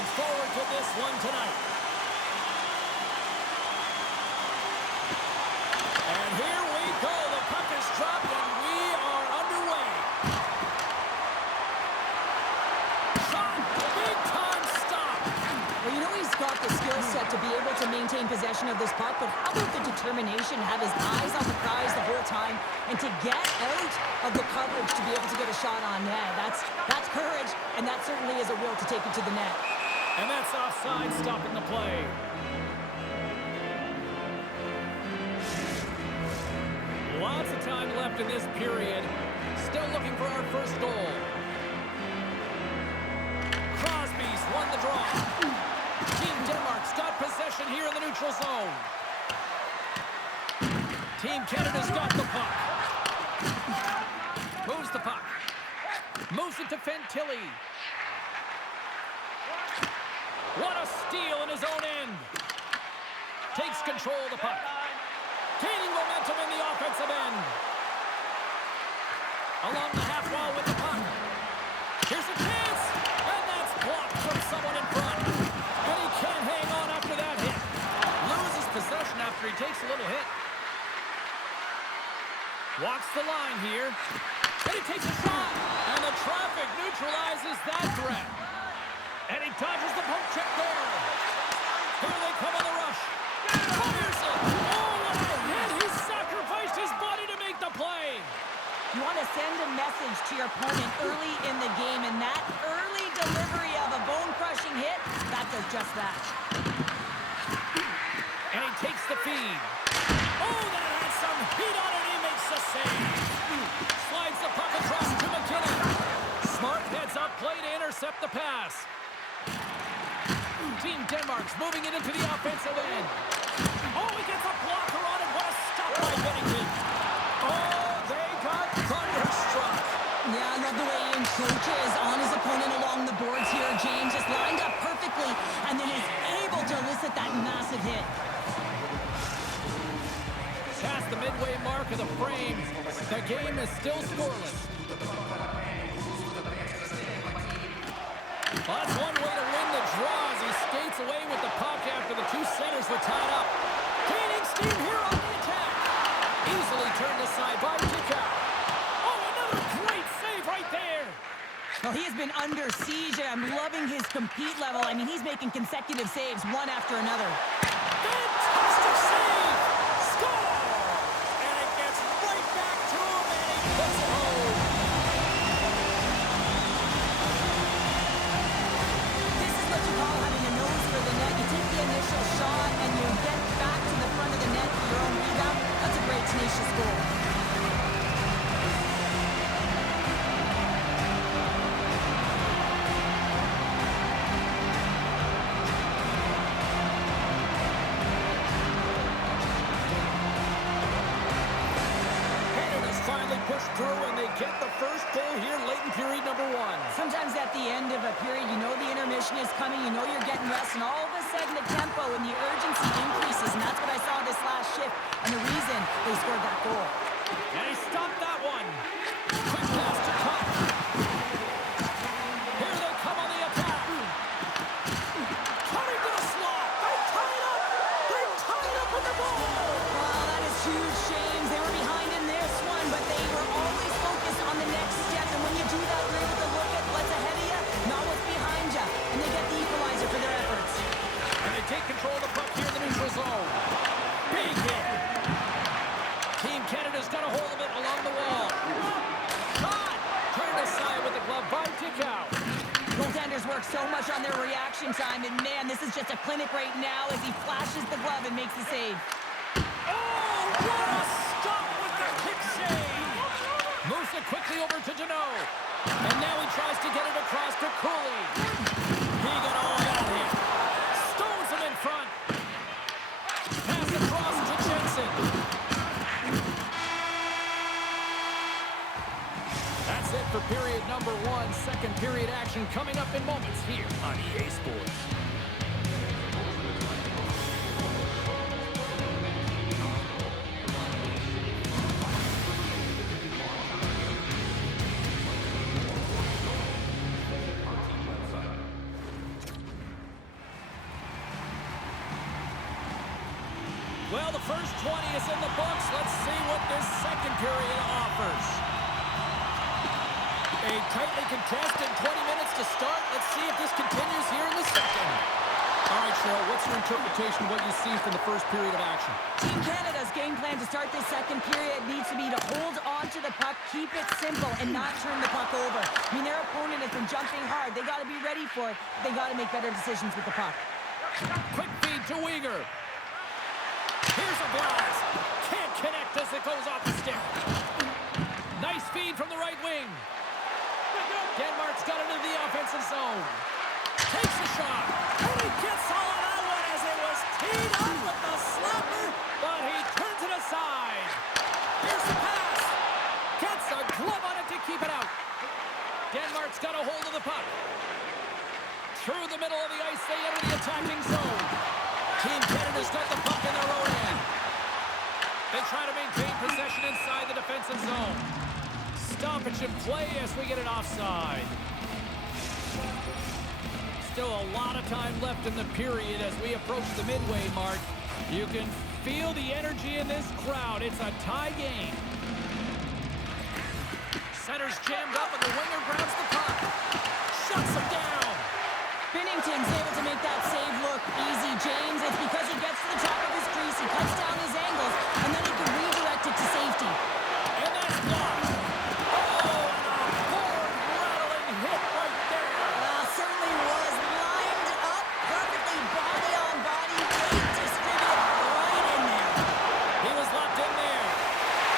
looking forward to this one tonight. And here we go. The puck is dropped, and we are underway. Shot! Big-time stop! Well, you know he's got the skill set to be able to maintain possession of this puck, but how about the determination, have his eyes on the prize the whole time, and to get out of the coverage to be able to get a shot on net. That's courage, and that certainly is a will to take it to the net. And that's offside, stopping the play. Lots of time left in this period. Still looking for our first goal. Crosby's won the draw. Team Denmark's got possession here in the neutral zone. Team Canada's got the puck. Moves the puck. Moves it to Fantilli. What a steal in his own end. Takes control of the puck. Gaining momentum in the offensive end. Along the half wall with the puck. Here's a chance. And that's blocked from someone in front. And he can't hang on after that hit. Loses possession after he takes a little hit. Walks the line here. And he takes a shot. And the traffic neutralizes that threat. And he dodges the poke check there. Here they come on the rush. Fires it. Oh, what a hit. He sacrificed his body to make the play. You want to send a message to your opponent early in the game, and that early delivery of a bone-crushing hit, that does just that. And he takes the feed. Oh, that had some heat on it. He makes the save. Slides the puck across to McKinnon. Smart heads up play to intercept the pass. Team Denmark's moving it into the offensive end. Oh, he gets a blocker on it. What a stop by Bennington. Oh, they got thunderstruck. Yeah, I love the way he encroaches on his opponent along the boards here. James just lined up perfectly and then is able to elicit that massive hit. Past the midway mark of the frame, the game is still scoreless. That's one way to win the draw as he skates away with the puck after the two centers were tied up. Gaining steam here on the attack. Easily turned aside by Tika. Oh, another great save right there. Well, he has been under siege, and I'm loving his compete level. I mean, he's making consecutive saves, one after another. Fantastic save! Score! And it gets right back to him, and he puts it home. This is what you call having a nose for the net. You take the initial shot, and you get back to the front of the net for your own rebound. That's a great, tenacious goal. Pushed through, and they get the first goal here late in period number one. Sometimes at the end of a period, you know the intermission is coming, you know you're getting rest, and all of a sudden the tempo and the urgency increases, and that's what I saw this last shift, and the reason they scored that goal. And he stopped that one. Quick pass to Cup. Here they come on the attack. Coming to the slot. They tie it up. They tie it up with the ball. Well, that is huge, James. They were behind in this one, but they were always focused on the next step. And when you do that, you're able to look at what's ahead of you, not what's behind you. And they get the equalizer for their efforts. And they take control of the puck here in the neutral zone. Big hit. Team Canada's got a hold of it along the wall. Shot! Turned aside with the glove by Tikau. Goaltenders work so much on their reaction time, and man, this is just a clinic right now as he flashes the glove and makes the save. Oh, what a stop with the kick save! Moves it quickly over to Deneau. And now he tries to get it across to Cooley. He got all that hit. Stones him in front. Pass across to Jensen. That's it for period number one. Second period action coming up in moments here on EA Sports. Well, the first 20 is in the books. Let's see what this second period offers. A tightly contested 20 minutes to start. Let's see if this continues here in the second. All right, Cheryl, what's your interpretation of what you see from the first period of action? Team Canada's game plan to start this second period needs to be to hold on to the puck, keep it simple, and not turn the puck over. I mean, their opponent has been jumping hard. They got to be ready for it. They got to make better decisions with the puck. Quick feed to Weegar. Here's a blast. Can't connect as it goes off the stick. Nice feed from the right wing. Denmark's got it into the offensive zone. Takes a shot. And he gets all of that one as it was teed up with the slapper. But he turns it aside. Here's the pass. Gets a glove on it to keep it out. Denmark's got a hold of the puck. Through the middle of the ice, they enter the attacking zone. Team Canada's got the puck in their own end. They try to maintain possession inside the defensive zone. Stoppage in play as we get it offside. Still a lot of time left in the period as we approach the midway mark. You can feel the energy in this crowd. It's a tie game. Center's jammed up and the winger grabs the puck. Shuts him down. Binnington's able to make that save look easy, James. It's because he gets to the top of his crease, he cuts down his angles, and then he can redirect it to safety. And that's blocked. Oh, and a board-rattling hit right there. Certainly was lined up perfectly, body on body, gate distributed right in there. He was locked in there.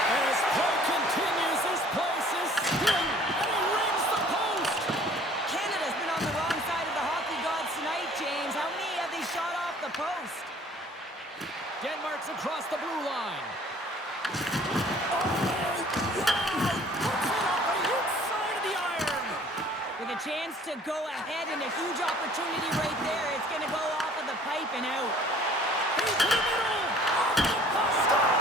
And as play continues, this place is still, and he rings the post. Canada's been on the wrong side of the hockey gods tonight, James. How many have they shot off the post? Denmark's across the blue line. With a chance to go ahead and a huge opportunity right there. It's going to go off of the pipe and out. Into the middle.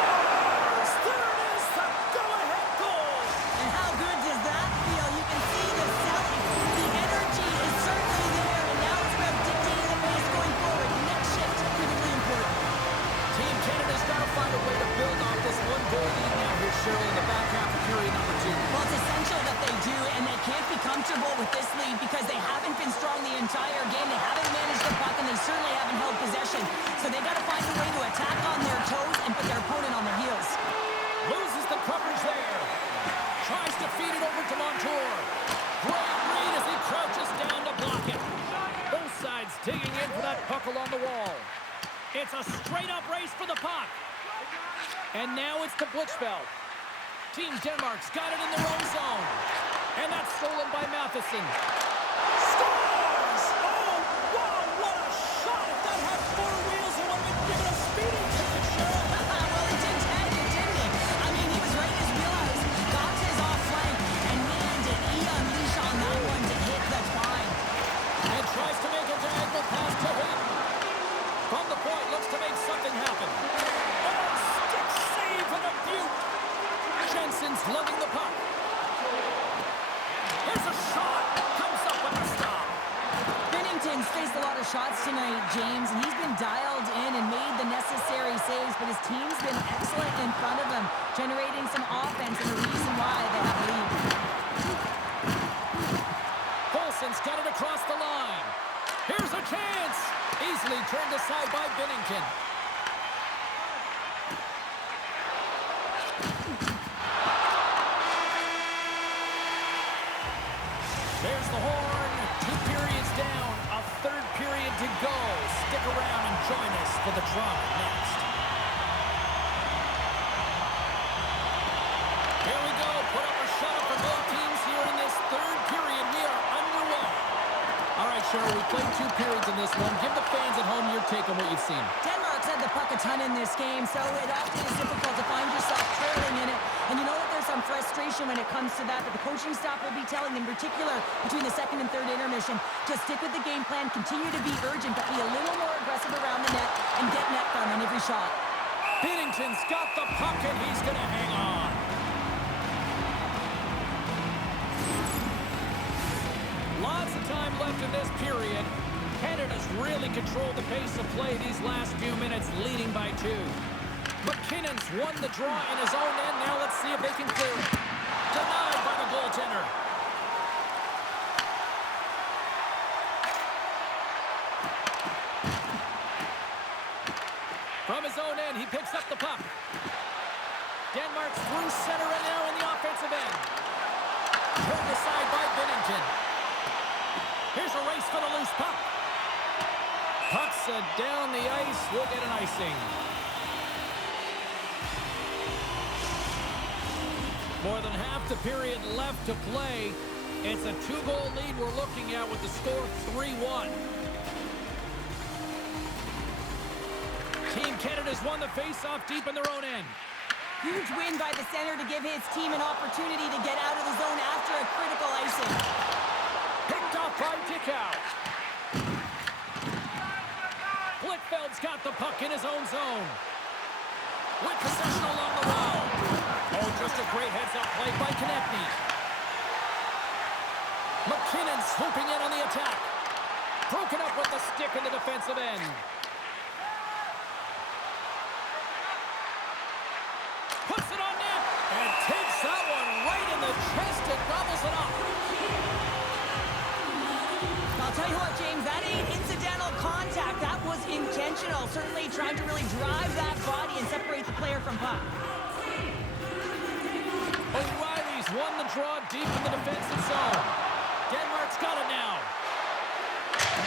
Scores! There it is, the go-ahead goal. And how good does that feel? You can see the selling. The energy is certainly there, and now it's about dictating the pace going forward. The next shift is critically important. Team Canada's got to find a way to build off this one-goal lead now here, Cheryl, in the back half of period number 2. Well, it's essential that they do, and they can't be comfortable with this lead because they haven't been strong the entire game. They haven't managed the puck, and they certainly haven't held possession. So they got to find a way to attack on their toes and put their opponent on their heels. Loses the coverage there. Tries to feed it over to Montour. Great read as he crouches down to block it. Both sides digging in for that puck along the wall. It's a straight-up race for the puck. And now it's to Blichfeld. Team Denmark's got it in their own zone. And that's stolen by Matheson. Scores! Oh, wow, what a shot! If that had 4 wheels, it would have been given a speeding ticket, Cheryl. Well, he intended it, didn't he? I mean, he was right in his wheelhouse. Got his off flank, and man, did he unleash on that one to hit the twine. And tries to make a diagonal pass to Hayden. From the point, looks to make something happen. Oh, stick save and a beaut. Jensen's lugging the puck. Here's a shot. Comes up with a stop. Binnington's faced a lot of shots tonight, James, and he's been dialed in and made the necessary saves, but his team's been excellent in front of him, generating some offense and the reason why they have a lead. Paulson's got it across the line. Here's a chance. Easily turned aside by Binnington. There's the horn. 2 periods down. A third period to go. Stick around and join us for the drama next. Here we go. Put up a shot for both teams here in this third period. We are underway. All right, Cheryl, we played 2 periods in this one. Give the fans at home your take on what you've seen. Denmark's had the puck a ton in this game, so it often is difficult to find yourself trailing in it. And you know that there's some frustration when it comes to that, but the coaching staff will be telling, in particular between the second and third intermission, just stick with the game plan, continue to be urgent, but be a little more aggressive around the net and get net firm on every shot. Binnington's got the puck, and he's going to hang on. Lots of time left in this period. Canada's really controlled the pace of play these last few minutes, leading by 2. McKinnon's won the draw in his own end. Now let's see if they can clear it. Denied by the goaltender. From his own end, he picks up the puck. Denmark's through center and now in the offensive end. Turned aside by Binnington. Here's a race for the loose puck. Puck's down the ice. We'll get an icing. More than half the period left to play. It's a 2-goal lead we're looking at with the score 3-1. Team Canada's won the face-off deep in their own end. Huge win by the center to give his team an opportunity to get out of the zone after a critical icing. Picked off by Dickow. Blichfeld's got the puck in his own zone. With possession along the wall. Oh, just a great heads-up play by Konechny. McKinnon swooping in on the attack. Broken up with the stick in the defensive end. Puts it on net. And takes that one right in the chest and gobbles it up. I'll tell you what, James, that ain't incidental contact. That was intentional. Certainly trying to really drive that body and separate the player from puck. O'Reilly's won the draw deep in the defensive zone. Denmark's got it now.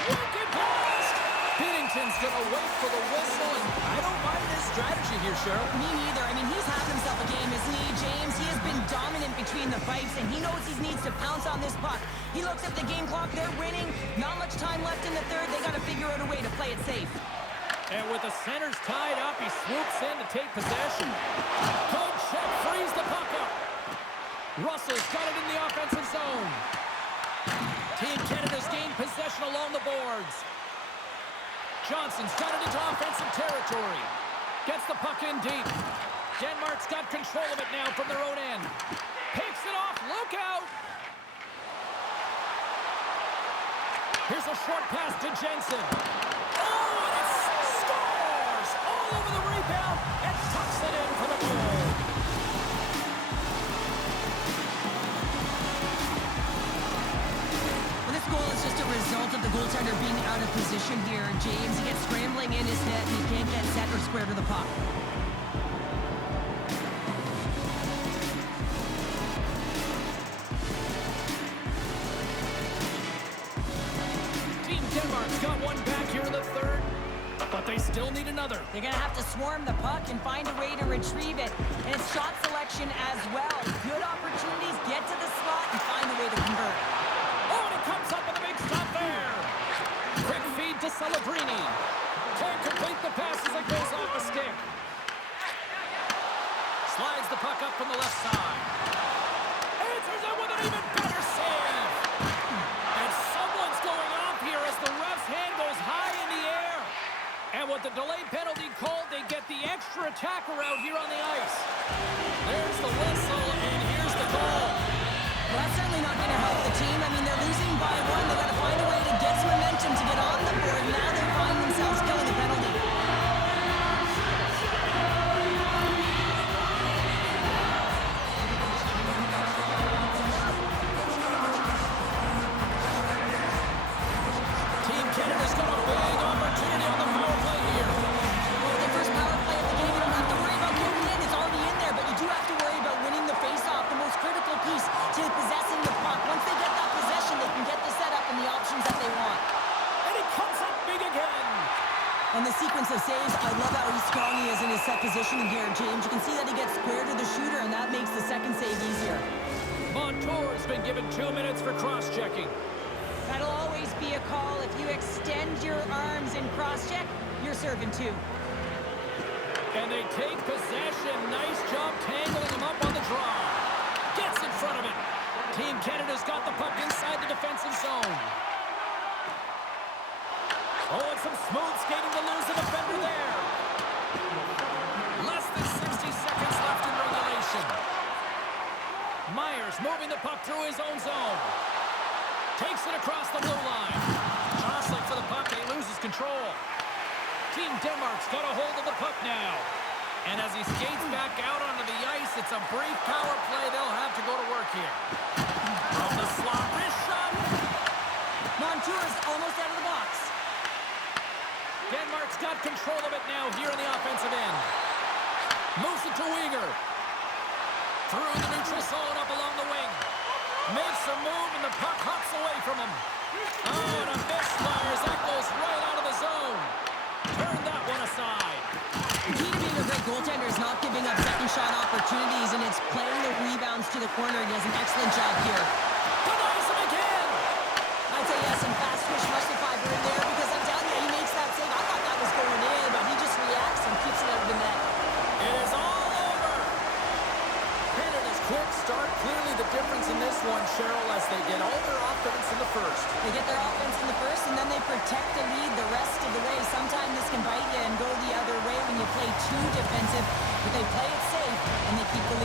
Wicked blast! Binnington's going to wait for the whistle, and I don't mind his strategy here, Cheryl. Me neither. I mean, he's had himself a game, isn't he, James? He has been dominant between the pipes, and he knows he needs to pounce on this puck. He looks at the game clock. They're winning. Not much time left in the third. They got to figure out a way to play it safe. And with the centers tied up, he swoops in to take possession. Good check, frees the puck up. Russell's got it in the offensive zone. Team Canada's gained possession along the boards. Johnson's got it into offensive territory. Gets the puck in deep. Denmark's got control of it now from their own end. Picks it off. Look out! Here's a short pass to Jensen. Oh, and it scores! All over the rebound and tucks it in for the goal. Well, this goal is just a result of the goaltender being out of position here. James, he gets scrambling in his net and he can't get set or square to the puck. Denmark's got one back here in the third, but they still need another. They're going to have to swarm the puck and find a way to retrieve it. And it's shot selection as well. Good opportunities, get to the slot, and find a way to convert. Oh, and it comes up with a big stop there. Quick feed to Celebrini. Can't complete the pass as it goes off the stick. Slides the puck up from the left side. Answers it with an even better save. And someone's going off here as the ref's hand goes high in the air. And with the delayed penalty called, they get the extra attacker out here on the ice. There's the whistle, and here's the goal. Well, that's certainly not going to help the team. I mean, they're losing by one. They've got to find a way to get some momentum to get on the board. Now they find themselves killing the penalty. Team Canada's got a big opportunity on the power play here. Well, the first power play of the game, you don't have to worry about getting in. It's already in there, but you do have to worry about winning the face-off, the most critical piece to possessing the puck. Once they get that possession, they can get the setup and the options that they want. And he comes up big again. And the sequence of saves, I love how strong he is in his set positioning here, James. You can see that he gets square to the shooter, and that makes the second save easier. Montour's been given 2 minutes for cross-checking. That'll always be a call. If you extend your arms in cross-check, you're serving two. And they take possession. Nice job tangling him up on the draw. Gets in front of it. Team Canada's got the puck inside the defensive zone. Oh, and some smooth skating to lose the defender there. Less than 60 seconds left in regulation. Myers moving the puck through his own zone. Takes it across the blue line. Jostling for the puck, he loses control. Team Denmark's got a hold of the puck now. And as he skates back out onto the ice, it's a brief power play. They'll have to go to work here. From the slot, wrist shot. Montour's almost out of the box. Denmark's got control of it now here in the offensive end. Moves it to Uyghur. Through the neutral zone up along the wing. Makes a move and the puck hops away from him. Oh, and a misfire as that goes right out of the zone. Turn that one aside. The key to being a great goaltender is not giving up second shot opportunities, and it's playing the rebounds to the corner. He does an excellent job here. Denies him again. I'd say yes, and fast twitch muscle fiber in there because I'm telling you, he makes that save. I thought that was going in, but he just reacts and keeps it out of the net. It is all over. Canada's quick start, clearly the difference in this one, Cheryl, as they get all their offense in the first. They get their offense in the first, and then they protect the lead the rest of the way. Sometimes this can bite you and go the other way when you play too defensive, but they play it safe, and they keep the lead.